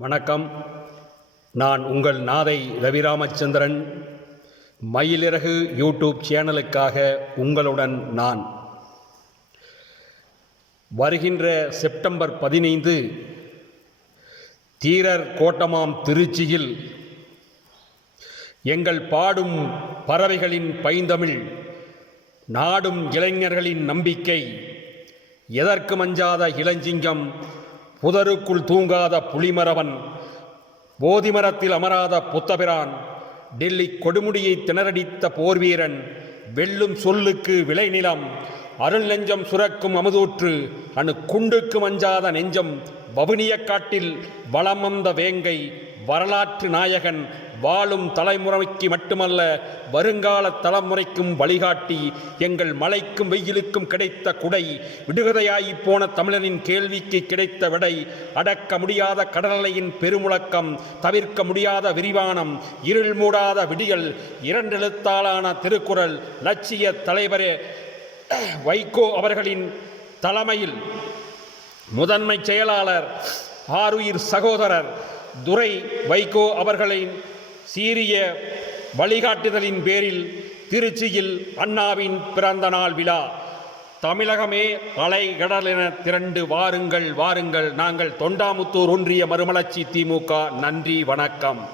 வணக்கம். நான் உங்கள் நாதை ரவிராமச்சந்திரன். மயிலிறகு யூடியூப் சேனலுக்காக உங்களுடன் நான். வருகின்ற செப்டம்பர் பதினைந்து தீரர் கோட்டமாம் திருச்சியில் எங்கள் பாடும் பறவைகளின் பைந்தமிழ் நாடும் இளைஞர்களின் நம்பிக்கை எதற்கு மஞ்சாத இளஞ்சிங்கம் புதருக்குள் தூங்காத புலிமரவன் போதிமரத்தில் அமராத புத்தபிரான் டெல்லி கொடுமுடியை திணறடித்த போர்வீரன் வெல்லும் சொல்லுக்கு விளைநிலம் அருள் நெஞ்சம் சுரக்கும் அமுதூற்று அணு குண்டுக்கு மஞ்சாத நெஞ்சம் வவுனியக் காட்டில் வளம் வந்த வேங்கை வரலாற்று நாயகன் வாழும் தலைமுறைக்கு மட்டுமல்ல வருங்கால தலைமுறைக்கும் வழிகாட்டி எங்கள் மலைக்கும் வெயிலுக்கும் கிடைத்த குடை விடுகதையாகி போன தமிழனின் கேள்விக்கு கிடைத்த விடை அடக்க முடியாத கடலையின் பெருமுழக்கம் தவிர்க்க முடியாத விரிவானம் இருள் மூடாத விடியல் இரண்டெழுத்தாளான திருக்குறள் லட்சிய தலைவரே வைகோ அவர்களின் தலைமையில் முதன்மை செயலாளர் ஆருயிர் சகோதரர் துரை வைகோ அவர்களின் சீரிய வழிகாட்டுதலின் பேரில் திருச்சியில் அண்ணாவின் பிறந்த நாள் விழா. தமிழகமே அலைகடலென திரண்டு வாருங்கள் வாருங்கள். நாங்கள் தொண்டாமுத்தூர் ஒன்றிய மறுமலர்ச்சி திமுக. நன்றி வணக்கம்.